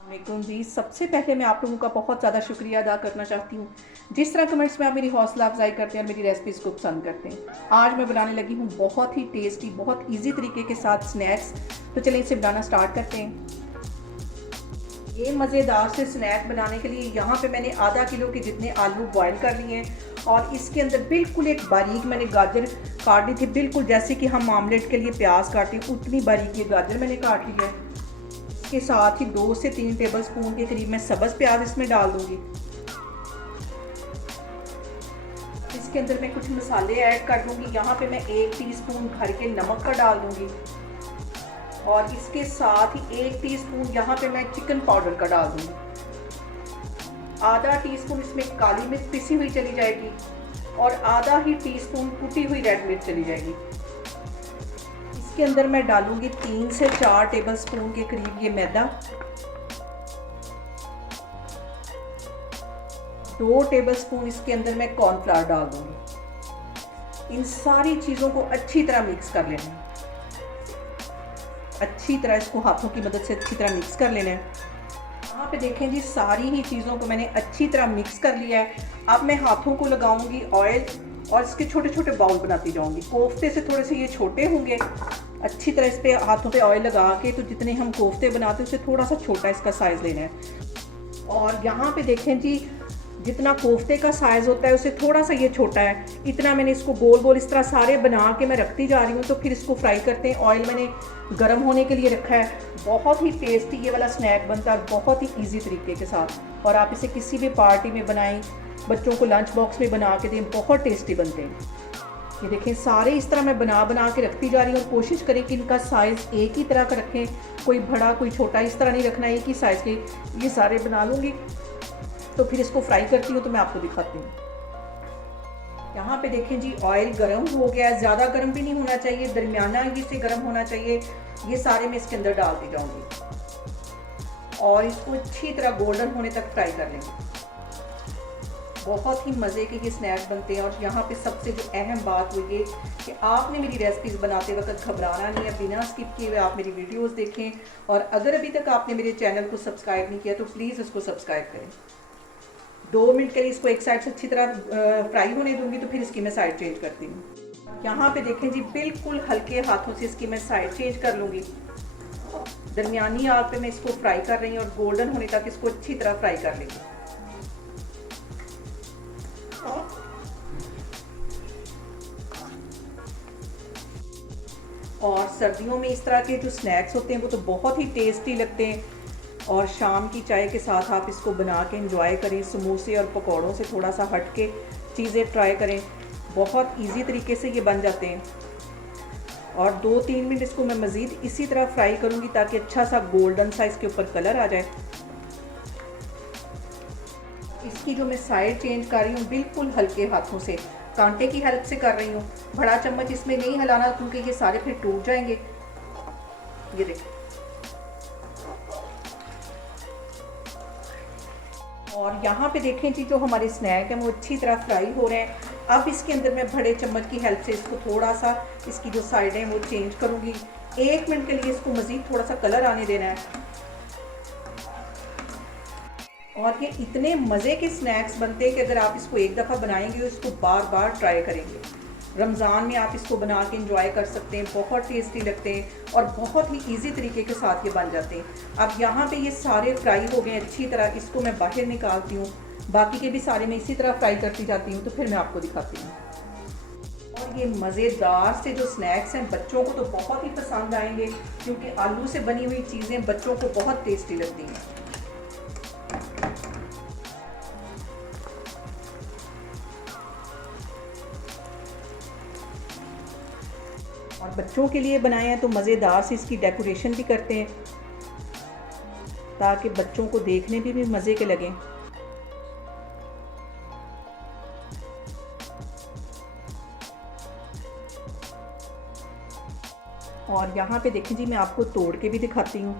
वालेकुम जी। सबसे पहले मैं आप लोगों का बहुत ज़्यादा शुक्रिया अदा करना चाहती हूँ जिस तरह कमेंट्स में आप मेरी हौसला अफजाई करते हैं और मेरी रेसिपीज़ को पसंद करते हैं। आज मैं बनाने लगी हूँ बहुत ही टेस्टी, बहुत इजी तरीके के साथ स्नैक्स। तो चलिए इसे बनाना स्टार्ट करते हैं। ये मज़ेदार से स्नैक बनाने के लिए यहाँ पे मैंने आधा किलो के जितने आलू बॉयल कर लिए हैं और इसके अंदर बिल्कुल एक बारीक मैंने गाजर काट ली थी, बिल्कुल जैसे कि हम आमलेट के लिए प्याज काटते हैं उतनी बारीक ये गाजर मैंने काट ली है। के साथ ही 2 से 3 टेबल स्पून के करीब मैं सब्ज़ प्याज इसमें डाल दूंगी। इसके अंदर मैं कुछ मसाले ऐड कर दूंगी। यहाँ पे मैं 1 टीस्पून भर के नमक का डाल दूंगी और इसके साथ ही 1 टीस्पून यहाँ पे मैं चिकन पाउडर का डाल दूंगी। आधा टीस्पून इसमें काली मिर्च पिसी हुई चली जाएगी और आधा ही टीस्पून कुटी हुई रेड मिर्च चली जाएगी। इसके अंदर मैं डालूंगी 3 से 4 टेबल स्पून के करीब ये मैदा, 2 टेबल स्पून इसके अंदर मैं कॉर्नफ्लावर डाल दूंगी। इन सारी चीज़ों को अच्छी तरह मिक्स कर लेना है। अच्छी तरह इसको हाथों की मदद से अच्छी तरह मिक्स कर लेना है। यहाँ पे देखें जी, सारी ही चीज़ों को मैंने अच्छी तरह मिक्स कर लिया है। अब मैं हाथों को लगाऊंगी ऑयल और इसके छोटे छोटे बाउल बनाती जाऊंगी। कोफ्ते से थोड़े से ये छोटे होंगे। अच्छी तरह इस पे हाथों पे ऑयल लगा के, तो जितने हम कोफ्ते बनाते हैं उससे थोड़ा सा छोटा इसका साइज़ लेना है। और यहाँ पे देखें जी, जितना कोफ्ते का साइज़ होता है उससे थोड़ा सा ये छोटा है। इतना मैंने इसको गोल गोल इस तरह सारे बना के मैं रखती जा रही हूँ। तो फिर इसको फ्राई करते हैं। ऑयल मैंने गर्म होने के लिए रखा है। बहुत ही टेस्टी ये वाला स्नैक बनता है, बहुत ही ईजी तरीके के साथ। और आप इसे किसी भी पार्टी में बनाएं, बच्चों को लंच बॉक्स में बना के दें, बहुत टेस्टी बनते हैं। ये देखें, सारे इस तरह मैं बना बना के रखती जा रही हूँ। और कोशिश करें कि इनका साइज़ एक ही तरह का रखें, कोई बड़ा कोई छोटा इस तरह नहीं रखना, एक ही साइज़ के ये सारे बना लूँगी। तो फिर इसको फ्राई करती हूँ तो मैं आपको दिखाती हूँ। यहाँ पे देखें जी, ऑयल गर्म हो गया है। ज़्यादा गर्म भी नहीं होना चाहिए, दरमियाना ही से गर्म होना चाहिए। ये सारे मैं इसके अंदर डालती जाऊँगी और इसको अच्छी तरह गोल्डन होने तक फ्राई कर लेंगे। बहुत ही मज़े के ये स्नैक्स बनते हैं। और यहाँ पे सबसे जो अहम बात वो ये कि आपने मेरी रेसिपीज़ बनाते वक्त घबराना नहीं है। बिना स्किप किए हुए आप मेरी वीडियोस देखें। और अगर अभी तक आपने मेरे चैनल को सब्सक्राइब नहीं किया तो प्लीज़ इसको सब्सक्राइब करें। 2 मिनट के लिए इसको एक साइड से अच्छी तरह फ्राई होने दूंगी। तो फिर इसकी मैं साइड चेंज करती हूँ। यहाँ पे देखें जी, बिल्कुल हल्के हाथों से इसकी मैं साइड चेंज कर लूँगी। दरमियानी आग पे मैं इसको फ्राई कर रही हूँ और गोल्डन होने तक इसको अच्छी तरह फ्राई कर लेंगे। और सर्दियों में इस तरह के जो स्नैक्स होते हैं वो तो बहुत ही टेस्टी लगते हैं। और शाम की चाय के साथ आप इसको बना के एंजॉय करें। समोसे और पकौड़ों से थोड़ा सा हट के चीज़ें ट्राई करें। बहुत इजी तरीके से ये बन जाते हैं। और 2-3 मिनट इसको मैं मज़ीद इसी तरह फ्राई करूँगी ताकि अच्छा सा गोल्डन सा इसके ऊपर कलर आ जाए। इसकी जो मैं साइड चेंज कर रही हूँ बिल्कुल हल्के हाथों से, कांटे की हेल्प से कर रही हूँ। बड़ा चम्मच इसमें नहीं हिलाना क्योंकि ये सारे फिर टूट जाएंगे। ये देखिए। और यहाँ पे देखें जी, जो हमारे स्नैक हैं वो अच्छी तरह फ्राई हो रहे हैं। अब इसके अंदर मैं बड़े चम्मच की हेल्प से इसको थोड़ा सा इसकी जो साइडें हैं वो चेंज करूँगी। 1 मिनट के लिए इसको मज़ीद थोड़ा सा कलर आने देना है। और ये इतने मज़े के स्नैक्स बनते हैं कि अगर आप इसको एक दफ़ा बनाएंगे तो इसको बार बार ट्राई करेंगे। रमज़ान में आप इसको बना के एंजॉय कर सकते हैं। बहुत टेस्टी लगते हैं और बहुत ही इजी तरीके के साथ ये बन जाते हैं। अब यहाँ पे ये सारे फ्राई हो गए अच्छी तरह। इसको मैं बाहर निकालती हूँ। बाकी के भी सारे मैं इसी तरह फ्राई करती जाती हूँ। तो फिर मैं आपको दिखाती हूँ। और ये मज़ेदार से जो स्नैक्स हैं बच्चों को तो बहुत ही पसंद आएंगे क्योंकि आलू से बनी हुई चीज़ें बच्चों को बहुत टेस्टी लगती हैं। और बच्चों के लिए बनाए हैं तो मज़ेदार से इसकी डेकोरेशन भी करते हैं ताकि बच्चों को देखने में भी मज़े के लगें। और यहाँ पे देखें जी, मैं आपको तोड़ के भी दिखाती हूँ।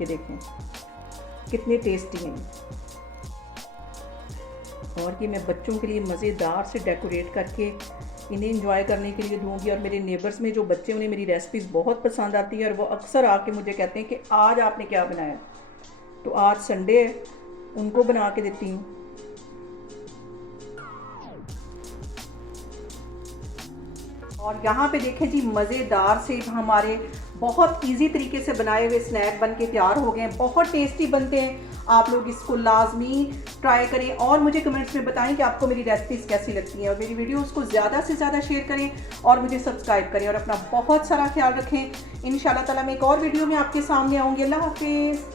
ये देखें कितने टेस्टी हैं। और ये मैं बच्चों के लिए मज़ेदार से डेकोरेट करके इन्हें इंजॉय करने के लिए दूंगी। और मेरे नेबर्स में जो बच्चे, उन्हें मेरी रेसिपीज़ बहुत पसंद आती है और वो अक्सर आके मुझे कहते हैं कि आज आपने क्या बनाया। तो आज संडे है, उनको बना के देती हूँ। और यहाँ पे देखें जी, मज़ेदार से हमारे बहुत इजी तरीके से बनाए हुए स्नैक बन के तैयार हो गए हैं। बहुत टेस्टी बनते हैं, आप लोग इसको लाजमी ट्राई करें और मुझे कमेंट्स में बताएं कि आपको मेरी रेसिपीज़ कैसी लगती हैं। और मेरी वीडियोस को ज़्यादा से ज़्यादा शेयर करें और मुझे सब्सक्राइब करें और अपना बहुत सारा ख्याल रखें। इंशाल्लाह ताला मैं एक और वीडियो में आपके सामने आऊँगी। अल्लाह हाफिज़।